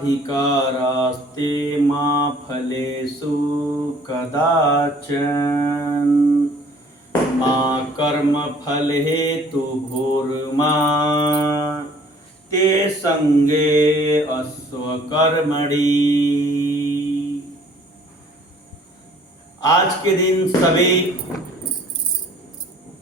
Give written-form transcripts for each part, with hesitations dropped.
अधिकारास्ते मा फलेषु कदाचन मा कर्मफलहेतुर्भूर्मा ते संगे अस्वकर्मणि। आज के दिन सभी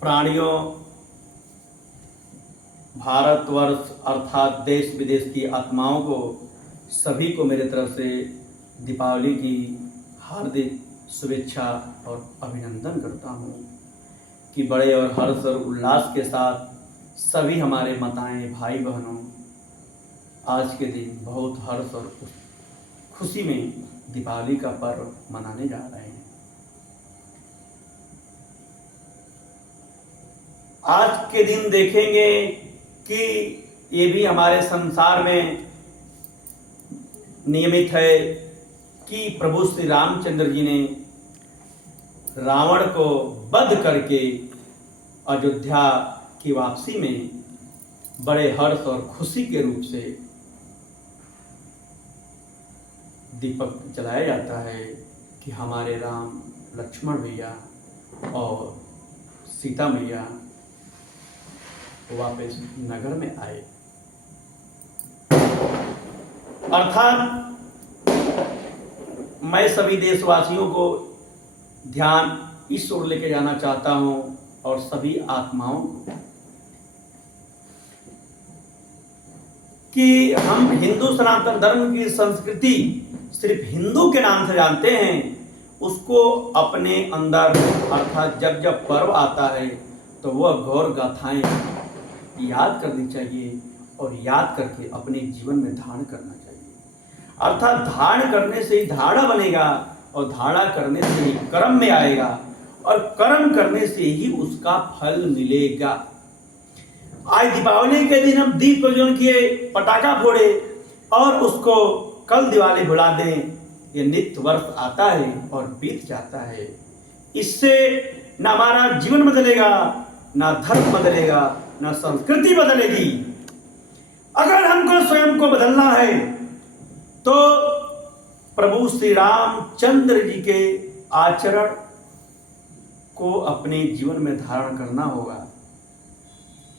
प्राणियों, भारतवर्ष अर्थात देश विदेश की आत्माओं को, सभी को मेरे तरफ से दीपावली की हार्दिक शुभेच्छा और अभिनंदन करता हूँ कि बड़े और हर्ष और उल्लास के साथ सभी हमारे माताएं, भाई बहनों आज के दिन बहुत हर्ष और खुशी में दीपावली का पर्व मनाने जा रहे हैं। आज के दिन देखेंगे कि ये भी हमारे संसार में नियमित है कि प्रभु श्री रामचंद्र जी ने रावण को वध करके अयोध्या की वापसी में बड़े हर्ष और खुशी के रूप से दीपक जलाया जाता है कि हमारे राम लक्ष्मण भैया और सीता मैया वापस नगर में आए। अर्थात मैं सभी देशवासियों को ध्यान इस ओर लेके जाना चाहता हूं और सभी आत्माओं को कि हम हिंदू सनातन धर्म की संस्कृति सिर्फ हिंदू के नाम से जानते हैं, उसको अपने अंदर अर्थात जब जब पर्व आता है तो वह गौर गाथाएं याद करनी चाहिए और याद करके अपने जीवन में धारण करना चाहिए। अर्थात धारण करने से ही धारणा बनेगा और धारणा करने से ही कर्म में आएगा और कर्म करने से ही उसका फल मिलेगा। आज दीपावली के दिन हम दीप प्रज्वलन किए, पटाखा फोड़े और उसको कल दिवाली भुला दें, ये नित्य वर्ष आता है और बीत जाता है। इससे न हमारा जीवन बदलेगा, ना धर्म बदलेगा, ना संस्कृति बदलेगी। अगर हमको स्वयं को बदलना है तो प्रभु श्री रामचंद्र जी के आचरण को अपने जीवन में धारण करना होगा।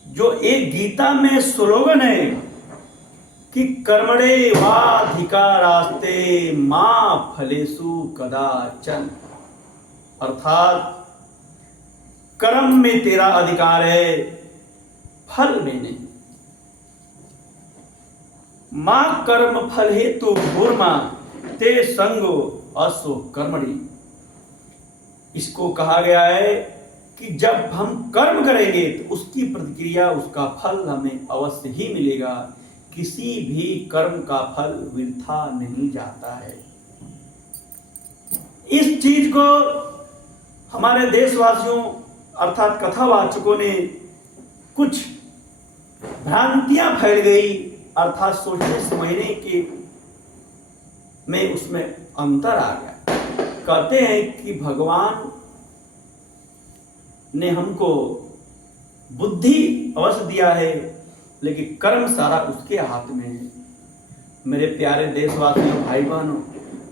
जो एक गीता में स्लोगन है कि कर्मणे वाधिकारास्ते मा फलेषु कदाचन, अर्थात कर्म में तेरा अधिकार है, फल में नहीं। मां कर्म फल हेतु भूर्मा ते संगो असो कर्मणि। इसको कहा गया है कि जब हम कर्म करेंगे तो उसकी प्रतिक्रिया, उसका फल हमें अवश्य ही मिलेगा। किसी भी कर्म का फल वृथा नहीं जाता है। इस चीज को हमारे देशवासियों अर्थात कथावाचकों ने कुछ भ्रांतियां फैल गई, अर्थात सोचने समझने के में उसमें अंतर आ गया। कहते हैं कि भगवान ने हमको बुद्धि अवश्य दिया है लेकिन कर्म सारा उसके हाथ में है। मेरे प्यारे देशवासियों, भाई बहनों,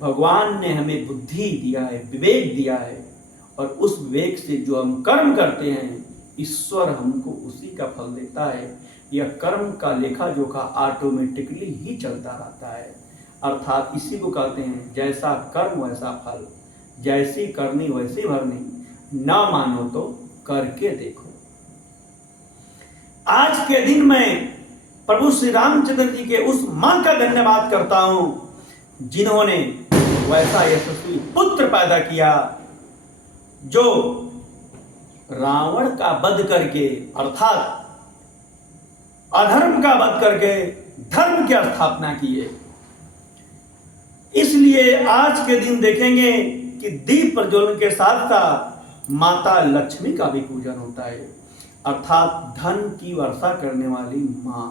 भगवान ने हमें बुद्धि दिया है, विवेक दिया है और उस विवेक से जो हम कर्म करते हैं ईश्वर हमको उसी का फल देता है। यह कर्म का लेखा जोखा ऑटोमेटिकली ही चलता रहता है। अर्थात इसी को कहते हैं जैसा कर्म वैसा फल, जैसी करनी वैसी भरनी, ना मानो तो करके देखो। आज के दिन मैं प्रभु श्री रामचंद्र जी के उस मां का धन्यवाद करता हूं जिन्होंने वैसा यशस्वी पुत्र पैदा किया जो रावण का वध करके अर्थात अधर्म का वध करके धर्म की स्थापना किए। इसलिए आज के दिन देखेंगे कि दीप प्रज्वलन के साथ साथ माता लक्ष्मी का भी पूजन होता है, अर्थात धन की वर्षा करने वाली मां।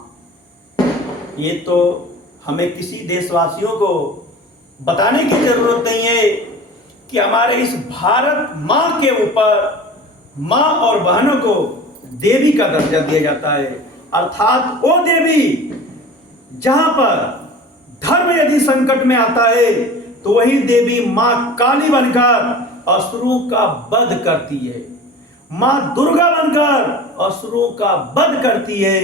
ये तो हमें किसी देशवासियों को बताने की जरूरत नहीं है कि हमारे इस भारत मां के ऊपर मां और बहनों को देवी का दर्जा दिया जाता है। अर्थात वो देवी जहां पर धर्म यदि यदि संकट में आता है तो वही देवी मां काली बनकर असुरों का वध करती है, मां दुर्गा बनकर असुरों का वध करती है।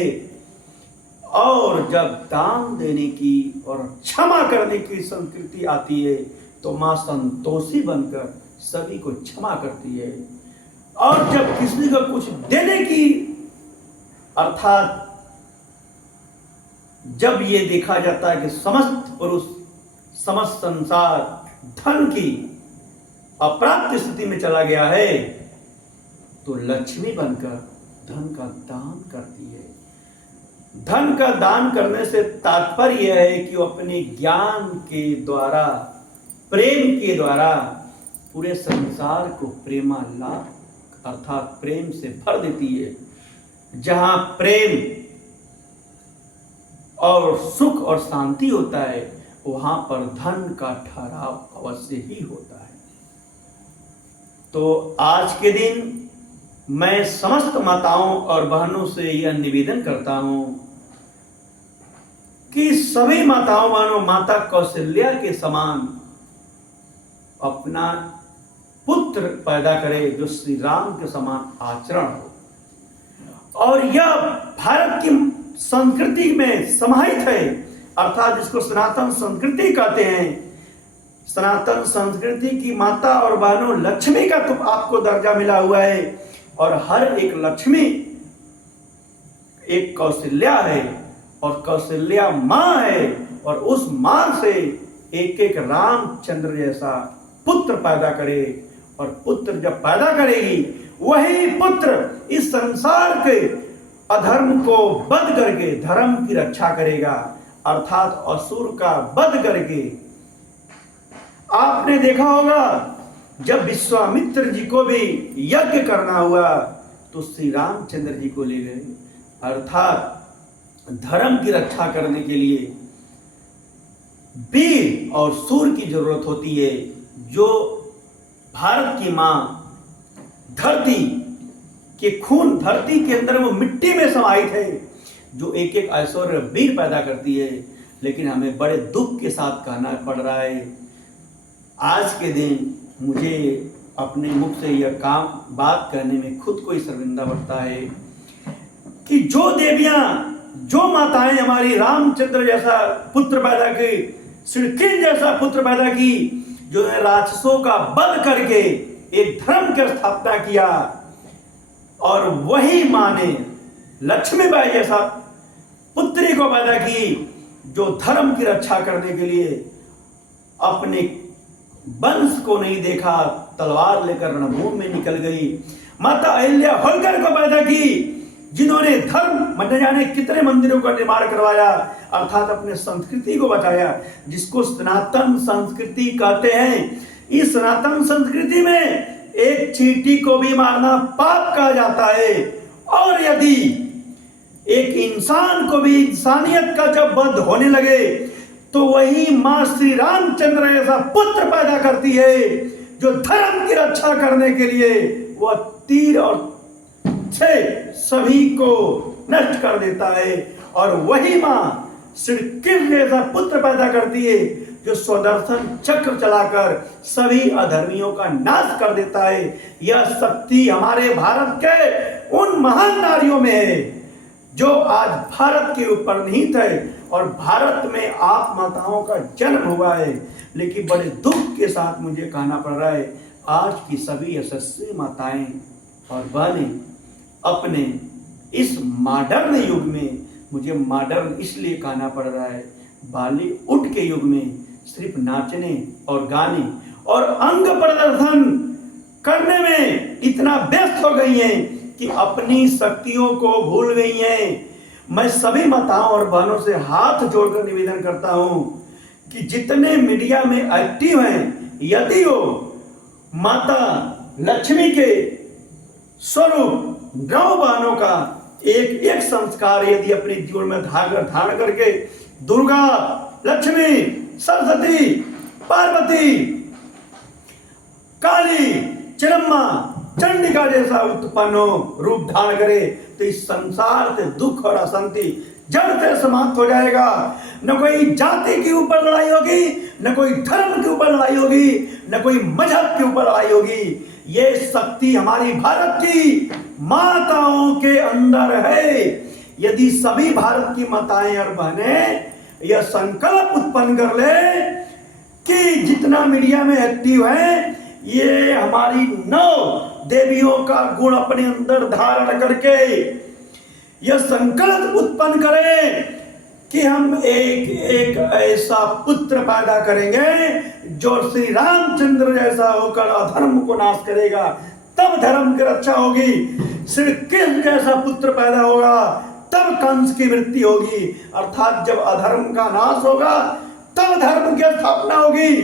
और जब दान देने की और क्षमा करने की संस्कृति आती है तो मां संतोषी बनकर सभी को क्षमा करती है। और जब किसी को कुछ देने की, अर्थात जब ये देखा जाता है कि समस्त पुरुष, समस्त संसार धन की अप्राप्त स्थिति में चला गया है, तो लक्ष्मी बनकर धन का दान करती है। धन का दान करने से तात्पर्य यह है कि वो अपने ज्ञान के द्वारा, प्रेम के द्वारा पूरे संसार को प्रेमालाप अर्थात प्रेम से भर देती है। जहां प्रेम और सुख और शांति होता है वहां पर धन का ठहराव अवश्य ही होता है। तो आज के दिन मैं समस्त माताओं और बहनों से यह निवेदन करता हूं कि सभी माताओं बहनों माता कौशल्या के समान अपना पुत्र पैदा करे जो श्री राम के समान आचरण हो। और यह भारत की संस्कृति में समाहित है, अर्थात जिसको सनातन संस्कृति कहते हैं। सनातन संस्कृति की माता और बहनों लक्ष्मी का तो आपको दर्जा मिला हुआ है, और हर एक लक्ष्मी एक कौशल्या है और कौशल्या मां है, और उस मां से एक एक रामचंद्र जैसा पुत्र पैदा करे। और पुत्र जब पैदा करेगी वही पुत्र इस संसार के अधर्म को वध करके धर्म की रक्षा करेगा, अर्थात असुर का वध करके। आपने देखा होगा जब विश्वामित्र जी को भी यज्ञ करना हुआ तो श्री रामचंद्र जी को ले गए, अर्थात धर्म की रक्षा करने के लिए वीर और सूर की जरूरत होती है। जो भारत की मां धरती के खून, धरती के अंदर वो मिट्टी में समाहित है, जो एक एक ऐश्वर्य वीर पैदा करती है। लेकिन हमें बड़े दुख के साथ कहना पड़ रहा है, आज के दिन मुझे अपने मुख से यह बात कहने में खुद को ही शर्मिंदा बढ़ता है कि जो देवियां, जो माताएं हमारी रामचंद्र जैसा पुत्र पैदा की, श्रीकृष्ण जैसा पुत्र पैदा की, जो राक्षसों का वध करके एक धर्म की स्थापना किया, और वही मां ने लक्ष्मीबाई जैसा पुत्री को पैदा की जो धर्म की रक्षा करने के लिए अपने वंश को नहीं देखा, तलवार लेकर रणभूमि में निकल गई। माता अहिल्या होलकर को पैदा की जिन्होंने धर्म न जाने कितने मंदिरों का निर्माण करवाया, अर्थात अपने संस्कृति को बचाया, जिसको सनातन संस्कृति कहते हैं। इस सनातन संस्कृति में एक चींटी को भी मारना पाप कहा जाता है, और यदि एक इंसान को भी इंसानियत का जब वध होने लगे तो वही मां श्री रामचंद्र जैसा पुत्र पैदा करती है जो धर्म की रक्षा करने के लिए वह तीर और से सभी को नष्ट कर देता है। और वही मां श्री कृष्ण जैसा पुत्र पैदा करती है जो स्वदर्शन चक्र चलाकर सभी अधर्मियों का नाश कर देता है। यह शक्ति हमारे भारत के उन महान नारियों में है जो आज भारत के ऊपर निहित है, और भारत में आप माताओं का जन्म हुआ है। लेकिन बड़े दुख के साथ मुझे कहना पड़ रहा है, आज की सभी यशस्वी माताएं और बहनें अपने इस मॉडर्न युग में, मुझे मॉडर्न इसलिए कहना पड़ रहा है, बॉलीवुड के युग में सिर्फ नाचने और गाने और अंग प्रदर्शन करने में इतना व्यस्त हो गई हैं कि अपनी शक्तियों को भूल गई हैं। मैं सभी माताओं और बहनों से हाथ जोड़कर निवेदन करता हूं कि जितने मीडिया में एक्टिव हैं, यदि वो माता लक्ष्मी के स्वरूप नौ बहनों का एक एक संस्कार यदि अपने जीवन में धारण करके दुर्गा, लक्ष्मी, सरस्वती, पार्वती, काली, चिरम्मा, चंडिका जैसा उत्पन्न रूप धारण करे तो इस संसार से दुख और अशांति जड़ से समाप्त हो जाएगा। न कोई जाति के ऊपर लड़ाई होगी, न कोई धर्म के ऊपर लड़ाई होगी, न कोई मजहब के ऊपर लड़ाई होगी। ये शक्ति हमारी भारत की माताओं के अंदर है। यदि सभी भारत की माताएं और बहनें यह संकल्प उत्पन्न कर ले कि जितना मीडिया में एक्टिव है, ये हमारी 9 देवियों का गुण अपने अंदर धारण करके यह संकल्प उत्पन्न करें कि हम एक ऐसा पुत्र पैदा करेंगे जो श्री रामचंद्र जैसा होकर अधर्म को नाश करेगा, तब धर्म की रक्षा होगी। श्री कृष्ण जैसा पुत्र पैदा होगा, तब कंस की मृत्यु होगी। अर्थात जब अधर्म का नाश होगा तब धर्म की स्थापना होगी।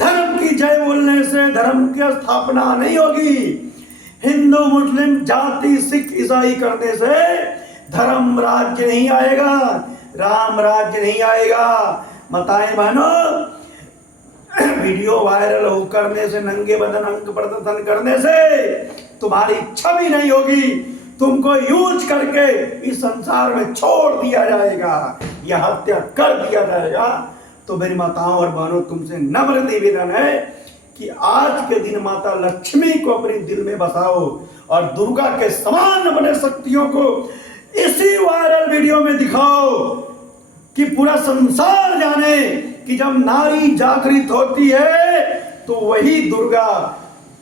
धर्म की जय बोलने से धर्म की स्थापना नहीं होगी। हिंदू मुस्लिम जाति सिख ईसाई करने से धर्म राज्य नहीं आएगा, राम राज्य नहीं आएगा। माताएं बहनों, वीडियो वायरल हो करने से, नंगे बदन अंग प्रदर्शन करने से तुम्हारी छवि नहीं होगी। तुमको यूज करके इस संसार में छोड़ दिया जाएगा या हत्या कर दिया जाएगा। तो मेरी माताओं और बहनों, तुमसे नम्र निवेदन है कि आज के दिन माता लक्ष्मी को अपने दिल में बसाओ और दुर्गा के समान अपने शक्तियों को इसी वायरल वीडियो में दिखाओ कि पूरा संसार जाने कि जब नारी जागृत होती है तो वही दुर्गा,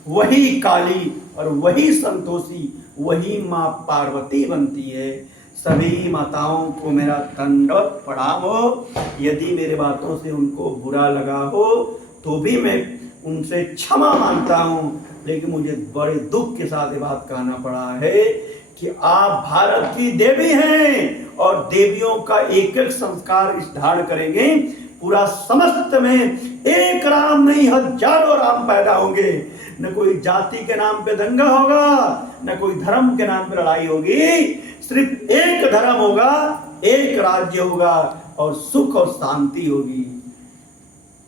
वही काली और वही संतोषी, वही माँ पार्वती बनती है। सभी माताओं को मेरा दंडवत प्रणाम हो। यदि मेरे बातों से उनको बुरा लगा हो तो भी मैं उनसे क्षमा मांगता हूँ, लेकिन मुझे बड़े दुख के साथ ये बात कहना पड़ा है कि आप भारत की देवी हैं और देवियों का एक एक संस्कार इस धारण करेंगे। पूरा समस्त में एक राम नहीं, हजारों राम पैदा होंगे। न कोई जाति के नाम पे दंगा होगा, न कोई धर्म के नाम पे लड़ाई होगी। सिर्फ एक धर्म होगा, एक राज्य होगा और सुख और शांति होगी।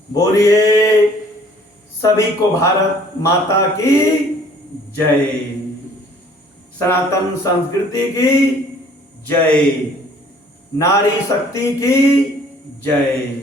बोलिए सभी को भारत माता की जय, सनातन संस्कृति की जय, नारी शक्ति की जय।